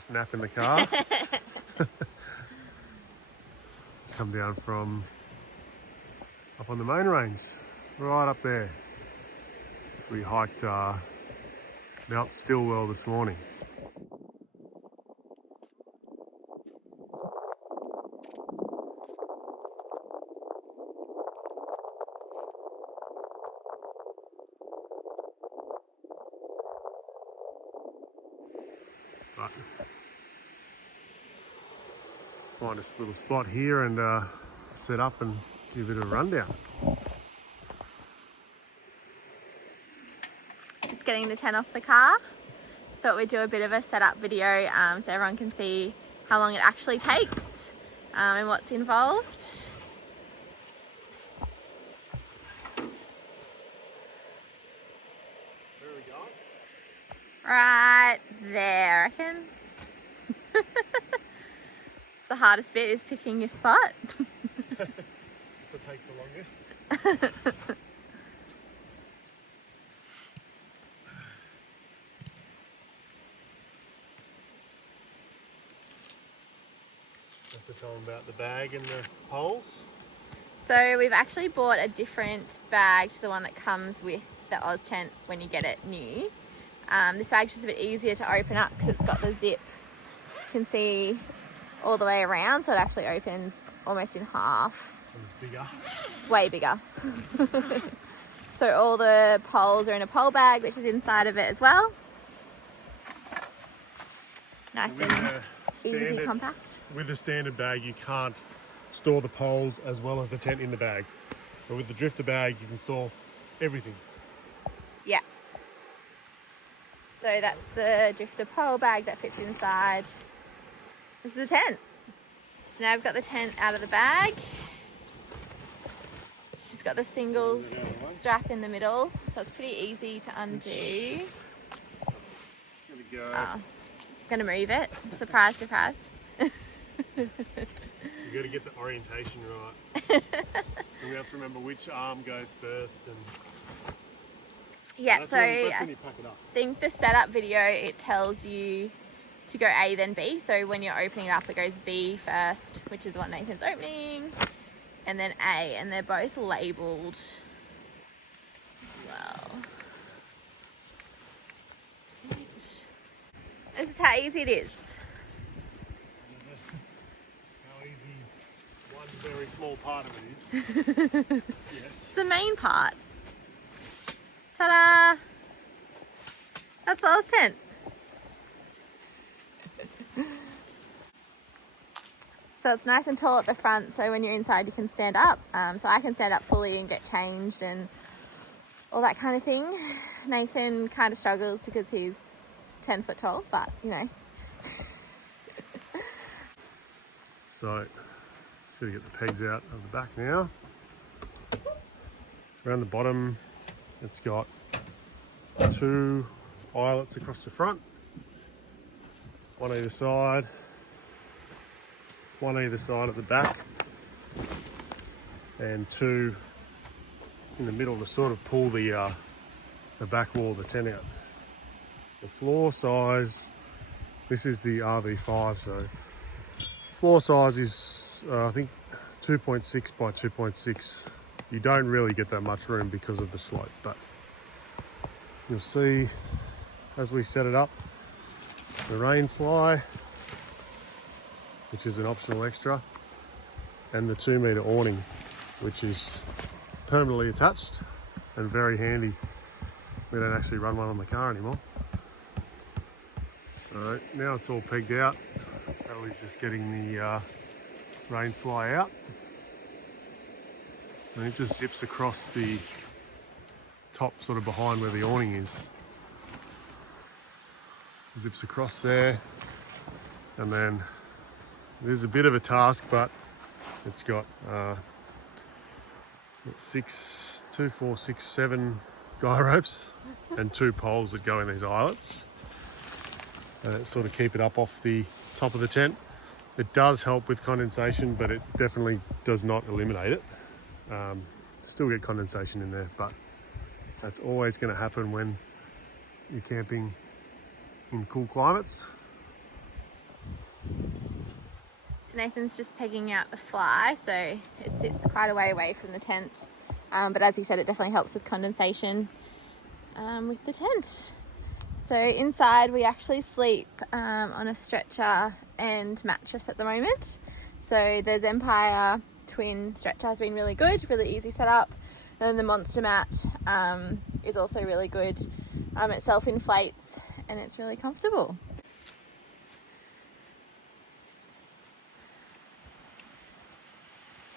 nice nap in the car. It's come down from up on the main range, right up there. So we hiked Mount Stillwell this morning. But find this little spot here and set up and give it a rundown. Just getting the tent off the car. Thought we'd do a bit of a setup video so everyone can see how long it actually takes and what's involved. Where are we going? Right there, I reckon. The hardest bit is picking your spot. That's what takes the longest. Have to tell them about the bag and the poles. So we've actually bought a different bag to the one that comes with the Oztent when you get it new. This bag's just a bit easier to open up because it's got the zip. You can see all the way around, so it actually opens almost in half. It's bigger. It's way bigger. So all the poles are in a pole bag, which is inside of it as well. Nice and easy, compact. With a standard bag, you can't store the poles as well as the tent in the bag. But with the drifter bag, you can store everything. Yeah. So that's the drifter pole bag that fits inside. This is the tent. So now I've got the tent out of the bag. It's just got the single strap in the middle, so it's pretty easy to undo. It's gonna go. I'm gonna move it. Surprise, surprise. You got to get the orientation right. And we have to remember which arm goes first. And yeah, that's so when you pack it up. I think the setup video, it tells you to go A then B. So when you're opening it up, it goes B first, which is what Nathan's opening, and then A, and they're both labelled as well. This is how easy it is. How easy one very small part of it is. Yes. It's the main part. Ta-da! That's Oztent. So it's nice and tall at the front, so when you're inside you can stand up. So I can stand up fully and get changed and all that kind of thing. Nathan kind of struggles because he's 10 foot tall, but you know. So, just gotta get the pegs out of the back now. Around the bottom, it's got 2 eyelets across the front, one either side of the back, and 2 in the middle to sort of pull the back wall of the tent out. The floor size, this is the RV5, so floor size is I think 2.6 by 2.6. You don't really get that much room because of the slope, but you'll see as we set it up, the rain fly, which is an optional extra, and the 2-meter awning, which is permanently attached and very handy. We don't actually run one on the car anymore. So now it's all pegged out. Ellie's just getting the rain fly out. And it just zips across the top, sort of behind where the awning is. Zips across there, and then there's a bit of a task, but it's got 2, 4, 6, 7 guy ropes and 2 poles that go in these eyelets. Sort of keep it up off the top of the tent. It does help with condensation, but it definitely does not eliminate it. Still get condensation in there, but that's always going to happen when you're camping in cool climates. So Nathan's just pegging out the fly, so it sits quite a way away from the tent. But as he said, it definitely helps with condensation with the tent. So inside we actually sleep on a stretcher and mattress at the moment. So the Empire twin stretcher has been really good, really easy setup. And the monster mat is also really good. It self-inflates and it's really comfortable.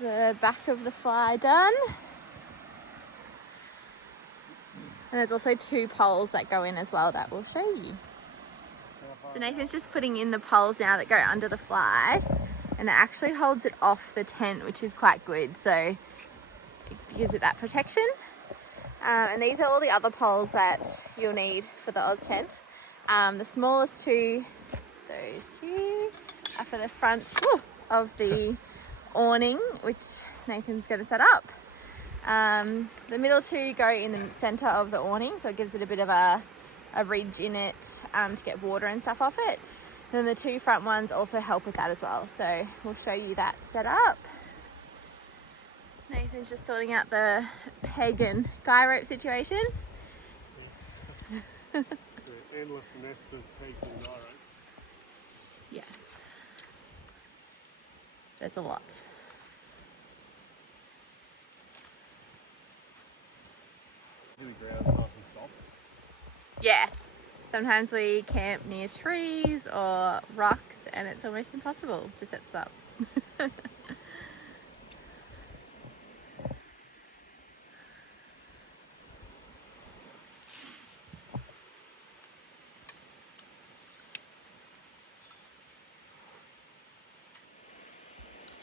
The back of the fly done. And there's also 2 poles that go in as well that we'll show you. So Nathan's just putting in the poles now that go under the fly, and it actually holds it off the tent, which is quite good. So it gives it that protection. And these are all the other poles that you'll need for the Oztent. The smallest 2, those 2, are for the front of the awning, which Nathan's going to set up. The middle 2 go in the center of the awning, so it gives it a bit of a ridge in it to get water and stuff off it. And then the 2 front ones also help with that as well, so we'll show you that set up. Nathan's just sorting out the peg and guy rope situation. The endless nest of pegs and guy rope. Yes, there's a lot. The ground's nice and soft. Yeah, sometimes we camp near trees or rocks and it's almost impossible to set this up.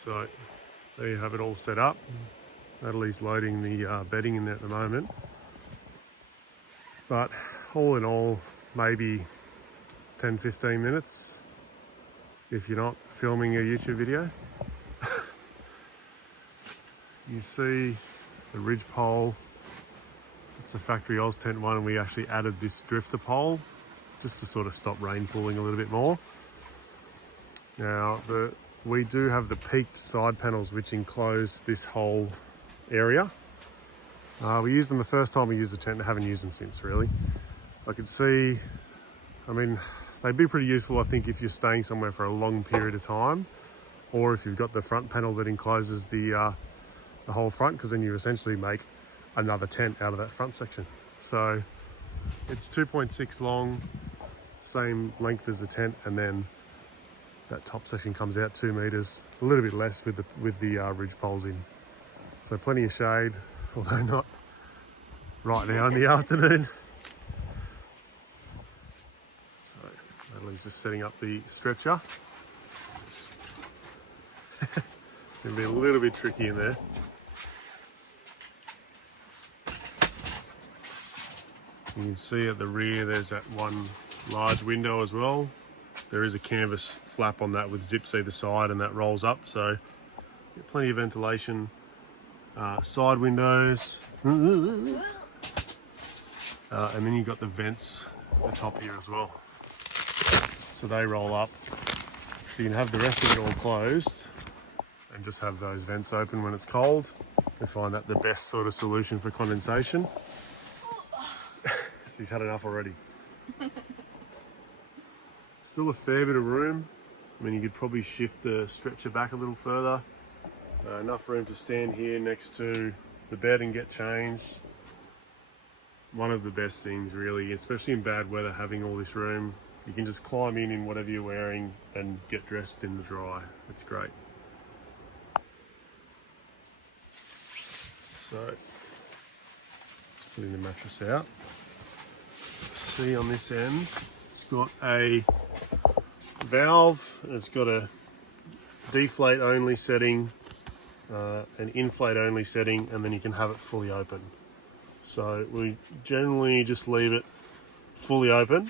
So there you have it all set up. Natalie's loading the bedding in there at the moment. But all in all, maybe 10-15 minutes if you're not filming a YouTube video. You see the ridge pole. It's a factory Oztent one, and we actually added this drifter pole just to sort of stop rain pooling a little bit more. Now, we do have the peaked side panels which enclose this whole area. We used them the first time we used the tent and haven't used them since, really. I could see, I mean, they'd be pretty useful, I think, if you're staying somewhere for a long period of time, or if you've got the front panel that encloses the whole front, because then you essentially make another tent out of that front section. So it's 2.6 long, same length as the tent, and then that top section comes out 2 meters, a little bit less with the ridge poles in. So plenty of shade, although not right now in the afternoon. So Natalie's just setting up the stretcher. It's going to be a little bit tricky in there. You can see at the rear there's that one large window as well. There is a canvas flap on that with zips either side, and that rolls up, so get plenty of ventilation. Side windows, and then you've got the vents at the top here as well, so they roll up, so you can have the rest of it all closed and just have those vents open when it's cold. We find that the best sort of solution for condensation. She's had enough already. Still a fair bit of room. I mean, you could probably shift the stretcher back a little further. Enough room to stand here next to the bed and get changed. One of the best things, really, especially in bad weather, having all this room. You can just climb in whatever you're wearing and get dressed in the dry. It's great. So, just putting the mattress out. See on this end, it's got a valve, and it's got a deflate only setting, an inflate only setting, and then you can have it fully open. So we generally just leave it fully open,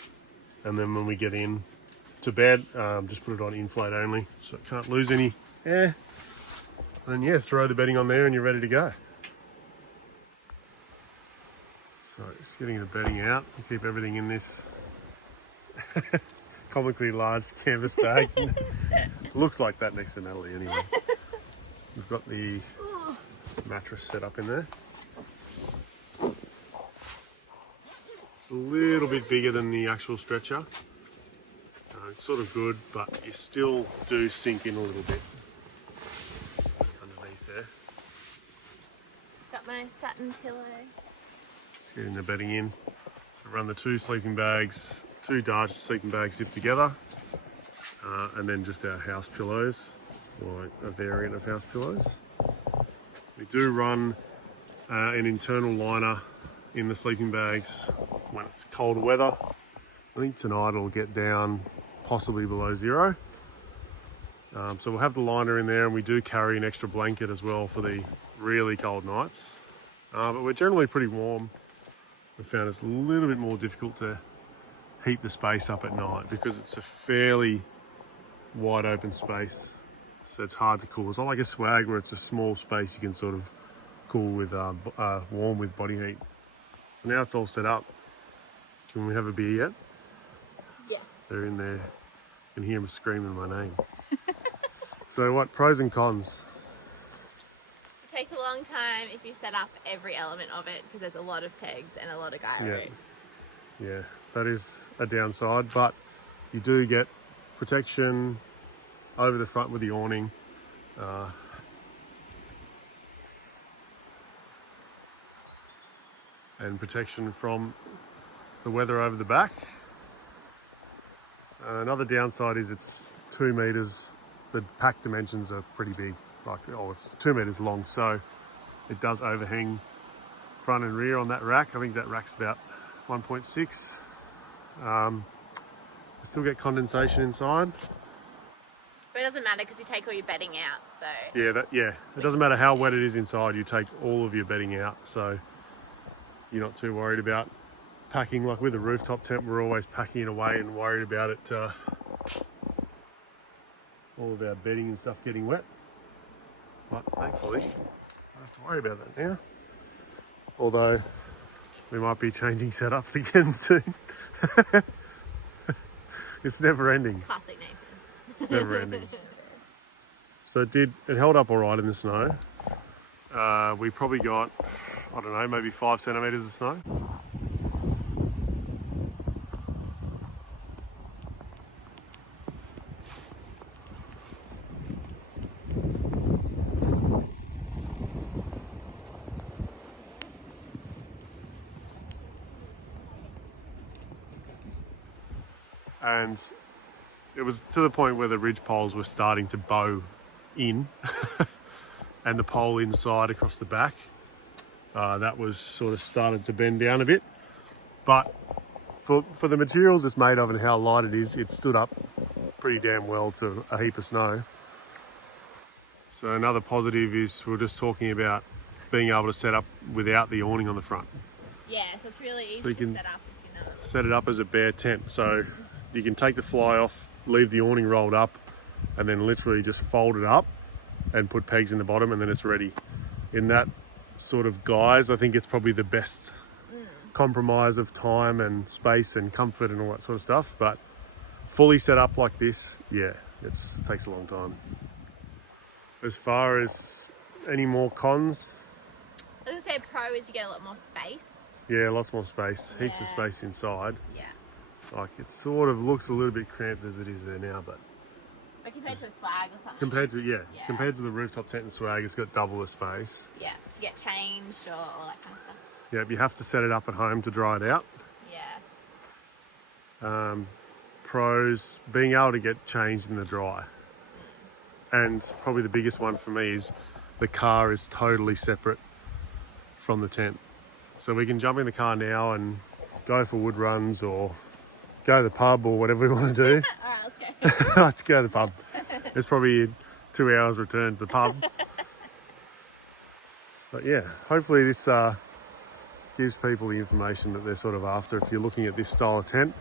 and then when we get in to bed, just put it on inflate only so it can't lose any air. And then yeah, throw the bedding on there and you're ready to go. So just getting the bedding out and keep everything in this comically large canvas bag. Looks like that next to Natalie anyway. We've got the mattress set up in there. It's a little bit bigger than the actual stretcher. It's sort of good, but you still do sink in a little bit underneath there. Got my satin pillow. Just getting the bedding in. So run the two sleeping bags, two large sleeping bags zipped together, and then just our house pillows, or a variant of house pillows. We do run an internal liner in the sleeping bags when it's colder weather. I think tonight it'll get down possibly below 0. So we'll have the liner in there, and we do carry an extra blanket as well for the really cold nights. But we're generally pretty warm. We found it's a little bit more difficult to heat the space up at night because it's a fairly wide open space. So it's hard to cool. It's not like a swag where it's a small space you can sort of cool with, warm with body heat. So now it's all set up. Can we have a beer yet? Yes. They're in there. You can hear them screaming my name. So what, pros and cons? It takes a long time if you set up every element of it because there's a lot of pegs and a lot of guy ropes. Yeah, that is a downside, but you do get protection over the front with the awning. And protection from the weather over the back. Another downside is it's 2 meters. The pack dimensions are pretty big. It's 2 meters long, so it does overhang front and rear on that rack. I think that rack's about 1.6. You still get condensation inside. But it doesn't matter because you take all your bedding out, so... Yeah, it doesn't matter how wet it is inside, you take all of your bedding out, so you're not too worried about packing. Like with a rooftop tent, we're always packing it away and worried about it, all of our bedding and stuff getting wet. But thankfully, I don't have to worry about that now. Although, we might be changing setups again soon. It's never ending. Classic Nathan. It's never ending. So it held up all right in the snow. We probably got, I don't know, maybe 5 centimeters of snow. And it was to the point where the ridge poles were starting to bow in and the pole inside across the back, that was sort of started to bend down a bit. But for the materials it's made of and how light it is, it stood up pretty damn well to a heap of snow. So another positive is we're just talking about being able to set up without the awning on the front. Yeah, so it's really easy So you to can set up if you know. set it up as a bare tent. So you can take the fly off, leave the awning rolled up, and then literally just fold it up and put pegs in the bottom, and then it's ready. In that sort of guise, I think it's probably the best compromise of time and space and comfort and all that sort of stuff. But fully set up like this, yeah, it takes a long time. As far as any more cons? I was gonna say pro is you get a lot more space. Yeah, lots more space, heaps of Yeah. space inside. Yeah. Like it sort of looks a little bit cramped as it is there now, but But compared to a swag or something. compared to Yeah. compared to the rooftop tent and swag, it's got double the space. Yeah, to get changed or all that kind of stuff. Yeah, you have to set it up at home to dry it out. Yeah. Pros, being able to get changed in the dry. And probably the biggest one for me is the car is totally separate from the tent. So we can jump in the car now and go for wood runs or go to the pub or whatever we want to do. All right, let's go. Let's go to the pub. It's probably 2 hours return to the pub. But yeah, hopefully this gives people the information that they're sort of after if you're looking at this style of tent.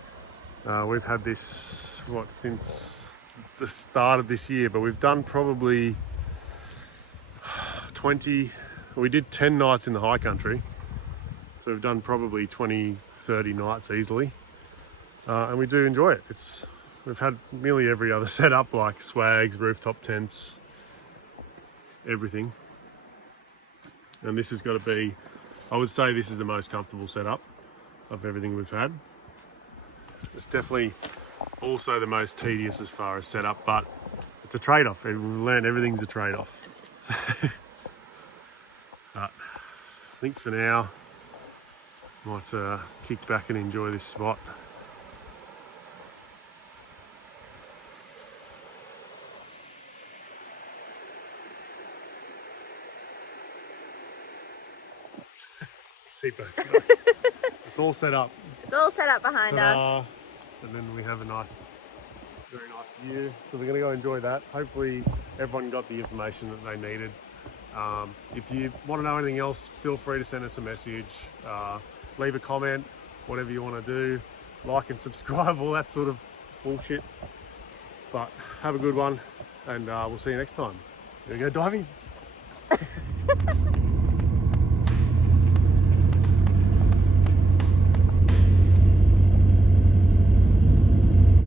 We've had this, since the start of this year, but we've done probably we did 10 nights in the high country. So we've done probably 20, 30 nights easily. And we do enjoy it. It's we've had nearly every other setup, like swags, rooftop tents, everything. And this has got to be, I would say this is the most comfortable setup of everything we've had. It's definitely also the most tedious as far as setup, but it's a trade-off. We've learned everything's a trade-off. But I think for now, might kick back and enjoy this spot. See both of us. It's all set up. It's all set up behind us. And then we have a nice, very nice view. So we're gonna go enjoy that. Hopefully everyone got the information that they needed. If you want to know anything else, feel free to send us a message, leave a comment, whatever you want to do, like and subscribe, all that sort of bullshit. But have a good one, and we'll see you next time. Here we go diving.